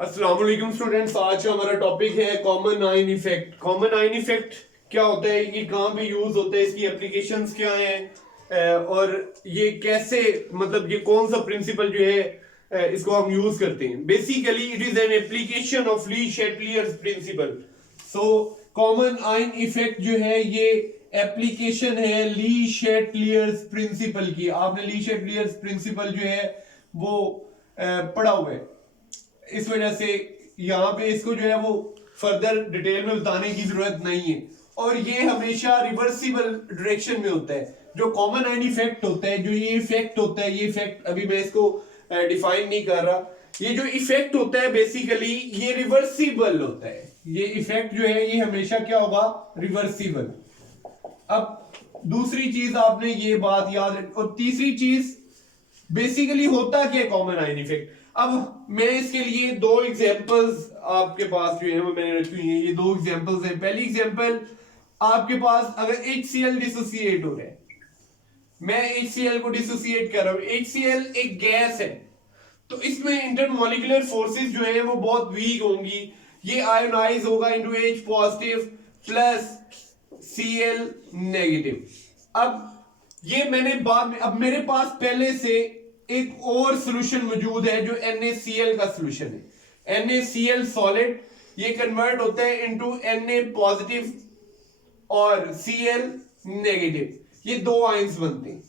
अस्सलाम वालेकुम स्टूडेंट्स। आज का हमारा टॉपिक है common ion effect. Common ion effect क्या होता है, ये कहाँ पे यूज होता है, इसकी एप्लीकेशंस क्या हैं और ये कैसे, मतलब ये कौन सा प्रिंसिपल जो है इसको हम यूज करते हैं। Basically it is an application of Le Chatelier's principle. So common ion effect जो है ये एप्लीकेशन है ली शैटलियर्स प्रिंसिपल की। आपने ली शैटलियर्स प्रिंसिपल जो है वो पढ़ा हुआ है, इस वजह से यहाँ पे इसको जो है वो फर्दर डिटेल में बताने की जरूरत नहीं है। और ये हमेशा रिवर्सिबल डायरेक्शन में होता है। जो कॉमन आयन इफेक्ट होता है, जो ये इफेक्ट होता है, ये इफेक्ट अभी मैं इसको डिफाइन नहीं कर रहा। ये जो इफेक्ट होता है बेसिकली ये रिवर्सिबल होता है। ये इफेक्ट जो है ये हमेशा क्या होगा, रिवर्सिबल। अब दूसरी चीज आपने ये बात याद रख, और तीसरी चीज बेसिकली होता क्या कॉमन आयन इफेक्ट। अब मैं इसके लिए दो एग्जांपल्स आपके पास जो है वो मैंने रखी हुई है। ये दो एग्जांपल्स हैं। पहली एग्जांपल, आपके पास अगर HCl डिसोसिएट हो रहा है, मैं HCl को डिसोसिएट कर रहा हूं, HCl एक गैस है, तो इसमें इंटरमॉलिक्यूलर फोर्सेस जो है वो बहुत वीक होंगी। ये आयोनाइज होगा into H positive plus Cl negative. अब ये मैंने बाद में, अब मेरे पास पहले से एक और सॉल्यूशन मौजूद है जो NaCl का सॉल्यूशन है। NaCl सॉलिड, ये कन्वर्ट होता है इनटू Na पॉजिटिव और Cl नेगेटिव, ये दो आयंस बनते हैं।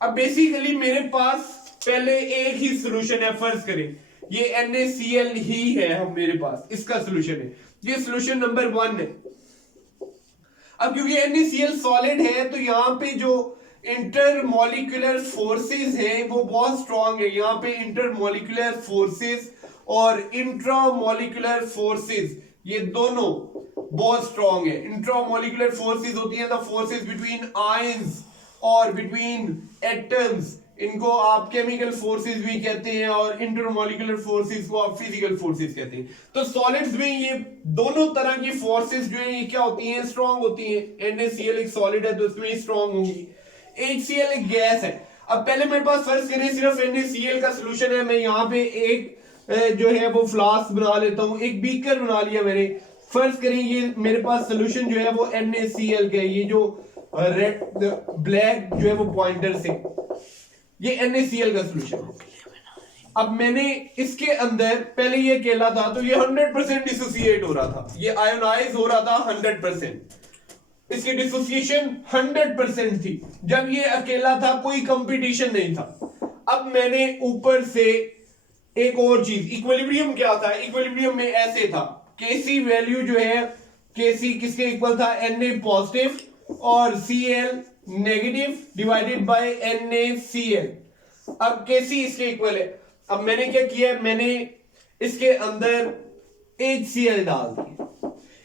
अब बेसिकली मेरे पास पहले एक ही सॉल्यूशन है, फर्ज करें ये NaCl ही है, हम मेरे पास इसका सॉल्यूशन है, ये सॉल्यूशन नंबर 1 है। अब क्योंकि NaCl सॉलिड है तो यहां पे जो इंटरमॉलिक्यूलर फोर्सेस हैं वो बहुत स्ट्रांग है। यहाँ पे इंटरमॉलिक्यूलर फोर्सेस और इंट्रामॉलिक्यूलर फोर्सेस ये दोनों बहुत स्ट्रांग है। इंट्रामॉलिक्यूलर फोर्सेस होती हैं द फोर्सेस बिटवीन आयंस और बिटवीन एटम्स, इनको आप केमिकल फोर्सेस भी कहते हैं, और इंटरमॉलिक्यूलर फोर्सेस को आप फिजिकल फोर्सेस कहते हैं। तो सॉलिड्स में ये दोनों तरह की फोर्सेस जो है ये क्या होती हैं, स्ट्रांग होती हैं। NaCl एक सॉलिड है तो उसमें स्ट्रांग होंगी। HCl एक गैस है। अब पहले मेरे पास फर्ज करें सिर्फ NaCl का सॉल्यूशन है, मैं यहाँ पे एक जो है वो फ्लास्क बना लेता हूँ, एक बीकर बना लिया मैंने। फर्ज करें ये मेरे पास सॉल्यूशन जो है वो NaCl का है, ये जो रेड ब्लैक जो है वो पॉइंटर से, ये NaCl का सॉल्यूशन है। अब मैंने इसके अंदर पहले ये अकेला था तो ये 100% डिसोसिएट हो रहा था, ये आयोनाइज हो रहा था 100%, इसकी डिसोसिएशन 100% थी। जब ये अकेला था कोई कंपटीशन नहीं था। अब मैंने ऊपर से एक और चीज, इक्विलिब्रियम क्या था, इक्विलिब्रियम में ऐसे था, Kc वैल्यू जो है, Kc किसके इक्वल था, Na पॉजिटिव और Cl negative divided by NaCl। अब Kc इसके इक्वल है। अब मैंने क्या किया, मैंने इसके अंदर HCl डाल दिया।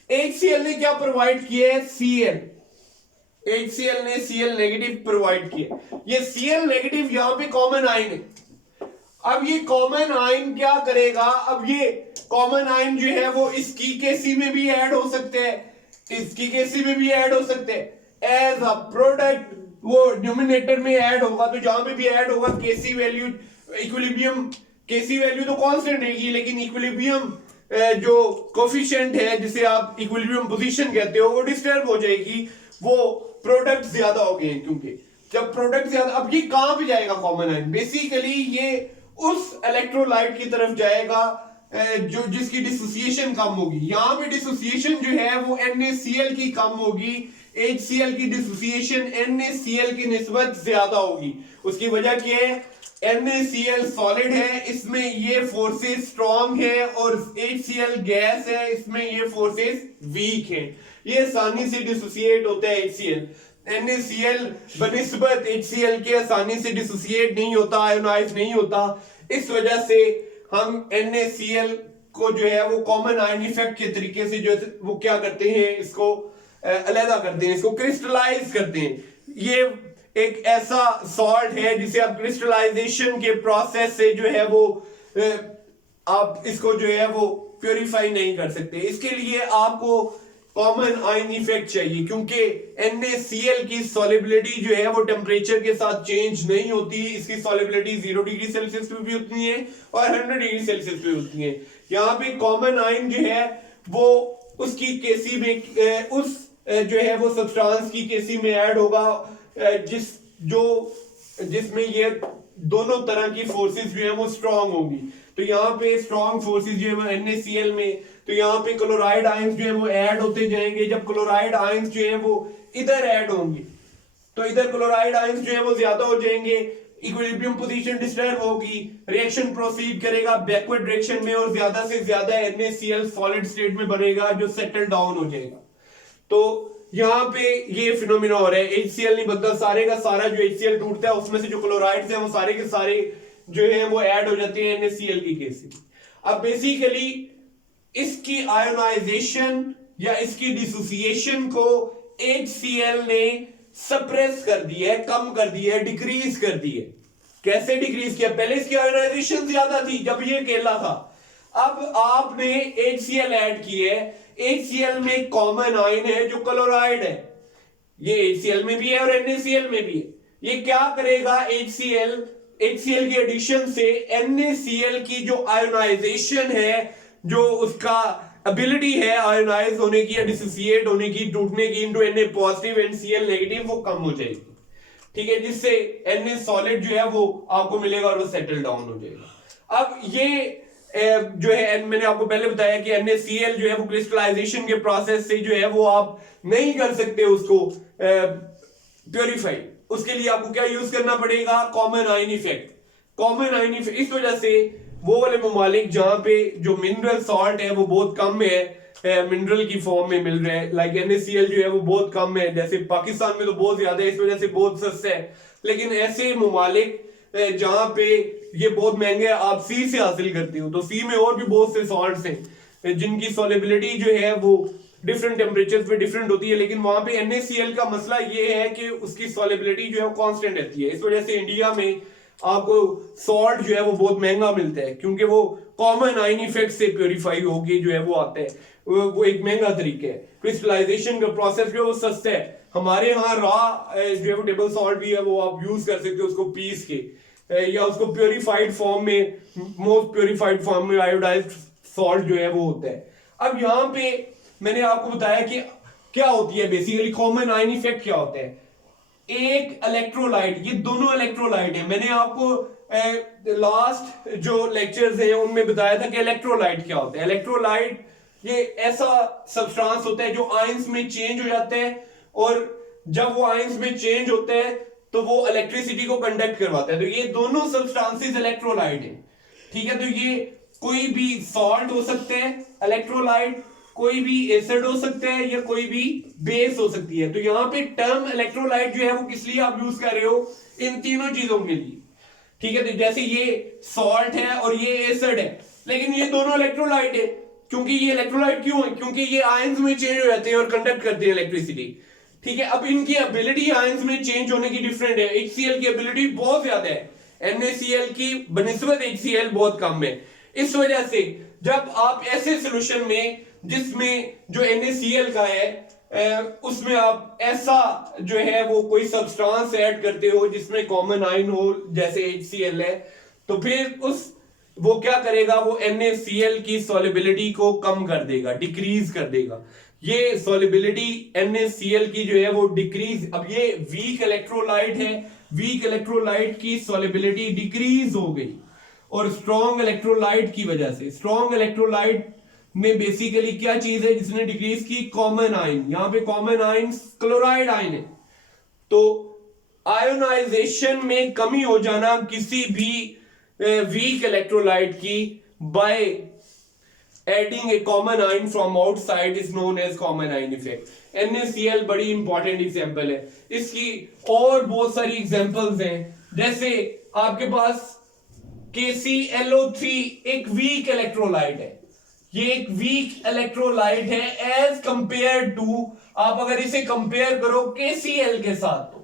HCl ने क्या प्रोवाइड किया है, Cl। HCl ने Cl नेगेटिव प्रोवाइड किया। ये Cl नेगेटिव यहां पे कॉमन आयन है। अब ये कॉमन आयन क्या करेगा, अब ये कॉमन आयन जो है वो इसकी Kc में भी ऐड हो सकते हैं, इसकी Kc में भी ऐड हो सकते हैं। एज अ प्रोडक्ट वो न्यूमिनेटर में ऐड होगा, तो जहां पे भी ऐड होगा Kc value, equilibrium Kc value तो कांस्टेंट रहेगी, लेकिन इक्विलिब्रियम जो कोफिशिएंट है जिसे आप इक्विलिब्रियम पोजीशन कहते हो वो डिस्टर्ब हो जाएगी, वो प्रोडक्ट ज्यादा हो गए। क्योंकि जब प्रोडक्ट ज्यादा, अब ये कहां पे जाएगा कॉमन आयन, बेसिकली ये उस इलेक्ट्रोलाइट की तरफ जाएगा जो जिसकी डिसोसिएशन कम होगी। यहां पे डिसोसिएशन जो है वो NaCl की कम होगी, HCl की डिसोसिएशन NaCl की निस्बत ज्यादा होगी। उसकी वजह क्या है, NaCl सॉलिड है, इसमें ये फोर्सेस स्ट्रांग है, और HCl गैस है, इसमें ये फोर्सेस वीक है। ये आसानी से डिसोसिएट होता है HCl। NaCl बनिस्बत HCl के आसानी से डिसोसिएट नहीं होता, आयोनाइज नहीं होता। इस वजह से हम NaCl को जो है वो कॉमन आयन इफेक्ट के तरीके से जो वो क्या करते हैं, इसको अलग करते हैं, इसको क्रिस्टलाइज करते हैं। ये एक ऐसा सॉल्ट है जिसे आप क्रिस्टलाइजेशन के प्रोसेस से जो है वो आप इसको जो है वो प्योरीफाई नहीं कर सकते। इसके लिए आपको कॉमन आयन इफेक्ट चाहिए, क्योंकि NaCl की सॉलिबिलिटी जो है वो टेम्परेचर के साथ चेंज नहीं होती, इसकी सॉलिबिलिटी 0 डिग्री सेल्सियस पे भी होती है और 100 डिग्री सेल्सियस पे होती है। यहाँ पे कॉमन आयन जो है वो उसकी केसी में उस जो है वो सब्सटेंस की केसी में ऐड होगा जिसमें ये दोनों तरह की फोर्सेस जो है वो स्ट्रांग होंगी। तो यहाँ पे स्ट्रांग फोर्सेस जो है वो NaCl में, तो यहाँ पे क्लोराइड आयंस जो है वो ऐड होते जाएंगे। जब क्लोराइड आयंस जो है वो इधर ऐड होंगे तो इधर क्लोराइड आयंस जो है वो ज्यादा हो जाएंगे, इक्विलिब्रियम पोजीशन डिस्टर्ब होगी, रिएक्शन प्रोसीड करेगा बैकवर्ड डायरेक्शन में और ज्यादा से ज्यादा NaCl सॉलिड स्टेट में बनेगा जो सेटल डाउन हो जाएगा। तो यहाँ पे ये फिनोमिना हो रहा है, HCl नहीं बनता, सारे का सारा जो HCl टूटता है उसमें से जो क्लोराइड्स हैं वो सारे के सारे जो है वो ऐड हो जाते हैं NaCl की केस में। अब बेसिकली इसकी आयोनाइजेशन या इसकी डिसोसिएशन को HCl ने सप्रेस कर दिया है, कम कर दिया है, डिक्रीज कर दी है। कैसे डिक्रीज किया? पहले इसकी आयोनाइजेशन ज्यादा थी जब ये अकेला था, अब आपने HCl ऐड की है। HCl में कॉमन आयन है जो क्लोराइड है, ये HCl में भी है और NaCl में भी है। ये क्या करेगा? HCl की एडिशन से NaCl की जो आयोनाइजेशन है, जो उसका एबिलिटी है आयोनाइज होने की या डिसोसिएट होने की, टूटने की into Na positive and Cl negative, वो कम हो जाएगी। ठीक है, जिससे Na सॉलिड जो है वो आपको मिलेगा और वो सेटल डाउन हो जाएगा। अब ये जो है मैंने आपको पहले बताया कि NaCl जो है वो क्रिस्टलाइजेशन के प्रोसेस से जो है वो आप नहीं कर सकते उसको प्योरीफाई। उसके लिए आपको क्या यूज करना पड़ेगा? Common ion effect. Common ion effect इस वजह से वो वाले ममालिक जहां पे जो मिनरल सॉल्ट है वो बहुत कम है, मिनरल की फॉर्म में मिल रहा है, लाइक NaCl जो है वो बहुत कम है, जैसे पाकिस्तान में तो बहुत ज्यादा है, इस वजह से बहुत सस्ता है। लेकिन ऐसे ममालिक जहां पे ये बहुत महंगे है, आप सी से हासिल करते हो, तो सी में और भी बहुत से सॉल्ट्स हैं जिनकी सॉलिबिलिटी जो है वो डिफरेंट टेम्परेचर पे डिफरेंट होती है, लेकिन वहां पे NaCl का मसला ये है कि उसकी सॉलिबिलिटी जो है वो कांस्टेंट रहती है। इस वजह से इंडिया में आपको सॉल्ट जो है वो बहुत महंगा मिलता है, क्योंकि वो कॉमन आयन इफेक्ट से प्योरीफाई होके जो है वो आता है, वो एक महंगा तरीका है। क्रिस्टलाइजेशन का प्रोसेस जो है वो सस्ता है। हमारे यहाँ रॉ जो है वो टेबल सॉल्ट भी है, वो आप यूज कर सकते हो उसको पीस के, या उसको प्योरीफाइड फॉर्म में, मोस्ट प्योरीफाइड फॉर्म में आयोडाइज्ड सॉल्ट जो है वो होता है। अब यहाँ पे मैंने आपको बताया कि क्या होती है बेसिकली कॉमन आयन इफेक्ट क्या होता है। एक इलेक्ट्रोलाइट, ये दोनों इलेक्ट्रोलाइट है, मैंने आपको लास्ट जो लेक्चर्स हैं उनमें बताया था कि इलेक्ट्रोलाइट क्या होता है। इलेक्ट्रोलाइट ये ऐसा सब्सटेंस होता है जो आयंस में चेंज हो जाता है, और जब वो आयंस में चेंज होता है तो वो इलेक्ट्रिसिटी को कंडक्ट करवाता है। तो ये दोनों सब्सटेंसेस इलेक्ट्रोलाइट है। ठीक है, तो ये कोई भी सॉल्ट हो सकते हैं इलेक्ट्रोलाइट, कोई भी एसिड हो सकता है, या कोई भी बेस हो सकती है। तो यहाँ पे टर्म इलेक्ट्रोलाइट जो है वो किस लिए आप यूज कर रहे हो? इन तीनों चीजों के लिए। ठीक है, तो जैसे ये सॉल्ट है और ये एसिड है, लेकिन ये दोनों इलेक्ट्रोलाइट है। क्योंकि ये इलेक्ट्रोलाइट क्यों है? क्योंकि ये आयंस में चेंज हो जाते हैं और कंडक्ट करते हैं इलेक्ट्रिसिटी। ठीक है, अब इनकी एबिलिटी आयंस में चेंज होने की डिफरेंट है। HCl की एबिलिटी बहुत ज्यादा है, NaCl की बनिस्बत HCl बहुत कम है। इस वजह से जब आप ऐसे सोल्यूशन में जिसमें जो NaCl का है उसमें आप ऐसा जो है वो कोई सब्सटेंस ऐड करते हो जिसमें कॉमन आयन हो, जैसे HCl है, तो फिर वो क्या करेगा? वो NaCl की सॉलिबिलिटी को कम कर देगा, डिक्रीज कर देगा। ये सॉलिबिलिटी NaCl की जो है वो डिक्रीज, अब ये वीक इलेक्ट्रोलाइट है, वीक इलेक्ट्रोलाइट की सॉलिबिलिटी डिक्रीज हो गई, और स्ट्रॉन्ग इलेक्ट्रोलाइट की वजह से, स्ट्रॉन्ग इलेक्ट्रोलाइट में बेसिकली क्या चीज है जिसने डिक्रीज की? Common ion. यहां पे कॉमन आयन क्लोराइड आयन है। तो आयोनाइजेशन में कमी हो जाना किसी भी वीक इलेक्ट्रोलाइट की by adding a common ion from outside is known as common ion effect. NaCl बड़ी इंपॉर्टेंट एग्जांपल है, इसकी और बहुत सारी एग्जांपल्स हैं। जैसे आपके पास KClO3 एक वीक इलेक्ट्रोलाइट है, ये एक वीक इलेक्ट्रोलाइट है एज कंपेयर टू, आप अगर इसे कंपेयर करो KCl के साथ,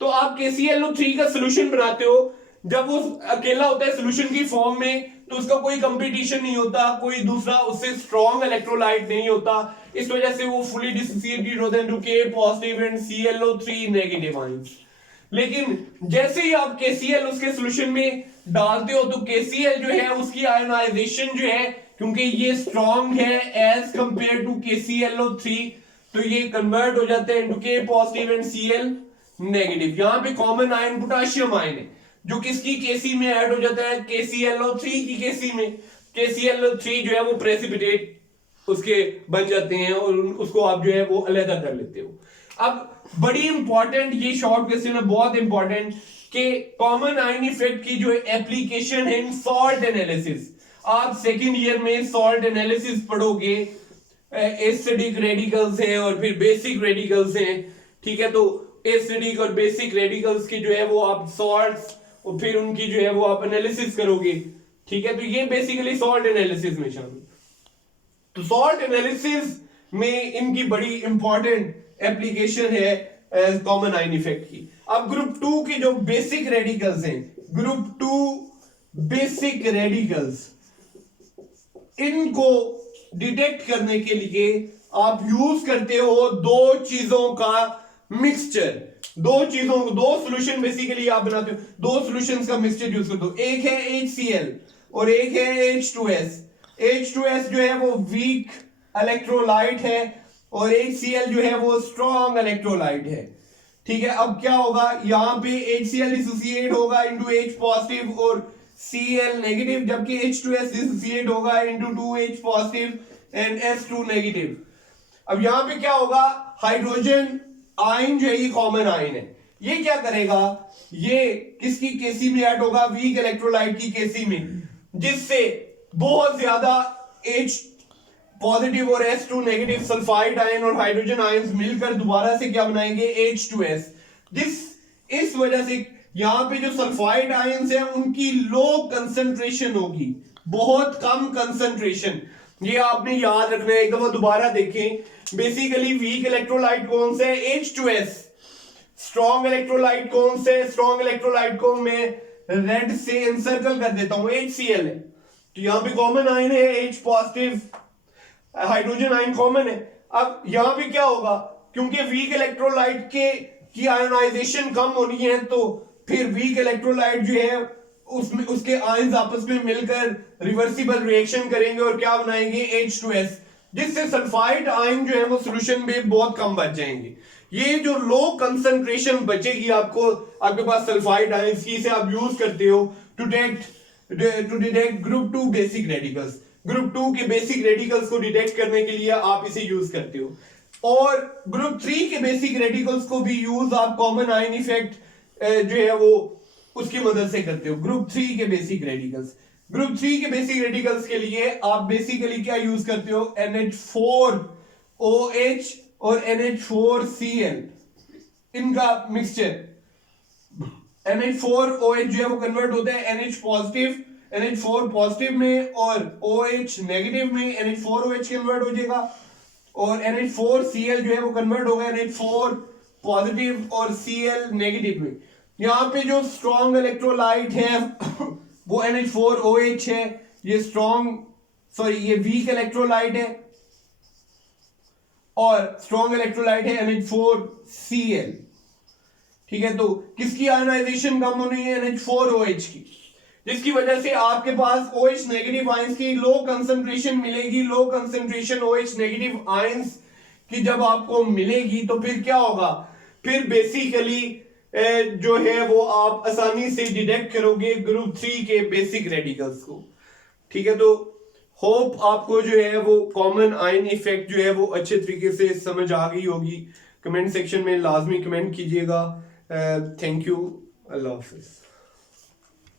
तो आप KClO3 का सोल्यूशन बनाते हो, जब वो अकेला होता है सोल्यूशन की फॉर्म में तो उसका कोई कंपटीशन नहीं होता, कोई दूसरा उससे स्ट्रॉन्ग इलेक्ट्रोलाइट नहीं होता, इस वजह से वो फुली डिसोसिएटेड होते हैं टू के positive and ClO3 negative ions. लेकिन जैसे ही आप KCl उसके सोल्यूशन में डालते हो तो KCl जो है उसकी आयनाइजेशन जो है, क्योंकि ये स्ट्रॉन्ग है एज कंपेयर टू KClO3, तो ये कन्वर्ट हो जाते हैं इनटू के पॉजिटिव एंड Cl नेगेटिव। यहां पे कॉमन आयन पोटेशियम आयन है जो किसकी केसी में ऐड हो जाता है, KClO3 की केसी में। KClO3 जो है वो प्रेसिपिटेट उसके बन जाते हैं और उसको आप जो है वो अलग कर लेते हो। अब बड़ी इंपॉर्टेंट ये शॉर्ट क्वेश्चन है, बहुत इंपॉर्टेंट, कि कॉमन आयन इफेक्ट की जो एप्लीकेशन है इन सॉल्ट एनालिसिस। आप सेकंड ईयर में सॉल्ट एनालिसिस पढ़ोगे, एसिडिक रेडिकल्स हैं और फिर बेसिक रेडिकल्स हैं, ठीक है। तो एसिडिक और बेसिक रेडिकल्स की जो है वो आप सॉल्ट्स और फिर उनकी जो है वो आप एनालिसिस करोगे, ठीक है। तो ये बेसिकली सॉल्ट एनालिसिस में शामिल। तो सॉल्ट एनालिसिस में इनकी बड़ी इंपॉर्टेंट एप्लीकेशन है कॉमन आयन इफेक्ट की। अब ग्रुप 2 की जो बेसिक रेडिकल्स हैं, ग्रुप 2 बेसिक रेडिकल्स, इनको डिटेक्ट करने के लिए आप यूज करते हो दो चीजों का मिक्सचर। दो सॉल्यूशन बेसिकली आप बनाते हो, दो सॉल्यूशंस का मिक्सचर यूज करते हो। एक है HCl और एक है H2S। H2S जो है वो वीक इलेक्ट्रोलाइट है और HCl जो है वो स्ट्रॉन्ग इलेक्ट्रोलाइट है, ठीक है। अब क्या होगा, यहां पे HCl डिसोसिएट होगा इनटू H पॉजिटिव और Cl नेगेटिव, जबकि H2S डिसोसिएट होगा into 2H positive and S2 negative. अब यहां पे क्या होगा, हाइड्रोजन आयन जो है ये कॉमन आयन है, ये क्या करेगा, ये किसकी केसी में ऐड होगा, वीक इलेक्ट्रोलाइट की केसी में, जिससे बहुत ज्यादा H पॉजिटिव और S2 नेगेटिव सल्फाइड आयन और हाइड्रोजन आयंस मिलकर दोबारा से क्या बनाएंगे, H2S। इस वजह से यहां पे जो सल्फाइड आयंस हैं उनकी लो कंसंट्रेशन होगी, बहुत कम कंसंट्रेशन। ये आपने याद रखना है, एक दफा दोबारा देखें। बेसिकली वीक इलेक्ट्रोलाइट कौन से, H2S। स्ट्रॉन्ग इलेक्ट्रोलाइट कौन से, स्ट्रॉन्ग इलेक्ट्रोलाइट को मैं रेड से इंसर्कल कर देता हूं, HCl है। तो यहां पे कॉमन आयन है H positive, hydrogen ion common है। अब यहां पे क्या होगा, क्योंकि वीक इलेक्ट्रोलाइट की आयनाइजेशन कम होनी है, तो फिर वीक इलेक्ट्रोलाइट जो है उसमें उसके आयंस आपस में मिलकर रिवर्सिबल रिएक्शन करेंगे और क्या बनाएंगे, H2S, जिससे सल्फाइड आयन जो है वो सॉल्यूशन में बहुत कम बच जाएंगे। ये जो लो कंसंट्रेशन बचेगी आपको, आपके पास सल्फाइड आयन की, से आप यूज करते हो to detect group 2 basic radicals. Group 2 के बेसिक रेडिकल्स को डिटेक्ट करने के लिए आप इसे यूज करते हो। और ग्रुप 3 के बेसिक रेडिकल्स को भी यूज आप कॉमन आयन इफेक्ट जो है वो उसकी मदद से करते हो। ग्रुप 3 के बेसिक रेडिकल्स, ग्रुप 3 के बेसिक रेडिकल्स के लिए आप बेसिकली क्या यूज करते हो, NH4OH और NH4Cl, इनका मिक्सचर। NH4OH जो है वो कन्वर्ट होता है NH4 पॉजिटिव में और OH नेगेटिव में, NH4OH कन्वर्ट हो जाएगा, और NH4Cl जो है वो कन्वर्ट होगा NH4 पॉजिटिव और Cl नेगेटिव में। यहां पे जो स्ट्रॉन्ग इलेक्ट्रोलाइट है वो NH4OH है, ये वीक इलेक्ट्रोलाइट है, और स्ट्रॉन्ग इलेक्ट्रोलाइट है NH4Cl, ठीक है। तो किसकी आयनाइजेशन कम होनी है, NH4OH की, जिसकी वजह से आपके पास OH नेगेटिव आयंस की लो कंसंट्रेशन मिलेगी। Low concentration OH negative ions की जब आपको मिलेगी तो फिर क्या होगा, फिर बेसिकली जो है वो आप आसानी से डिटेक्ट करोगे ग्रुप 3 के बेसिक रेडिकल्स को, ठीक है। तो होप आपको जो है वो कॉमन आयन इफेक्ट जो है वो अच्छे तरीके से समझ आ गई होगी। कमेंट सेक्शन में लाजमी कमेंट कीजिएगा। Thank you, Allah Hafiz.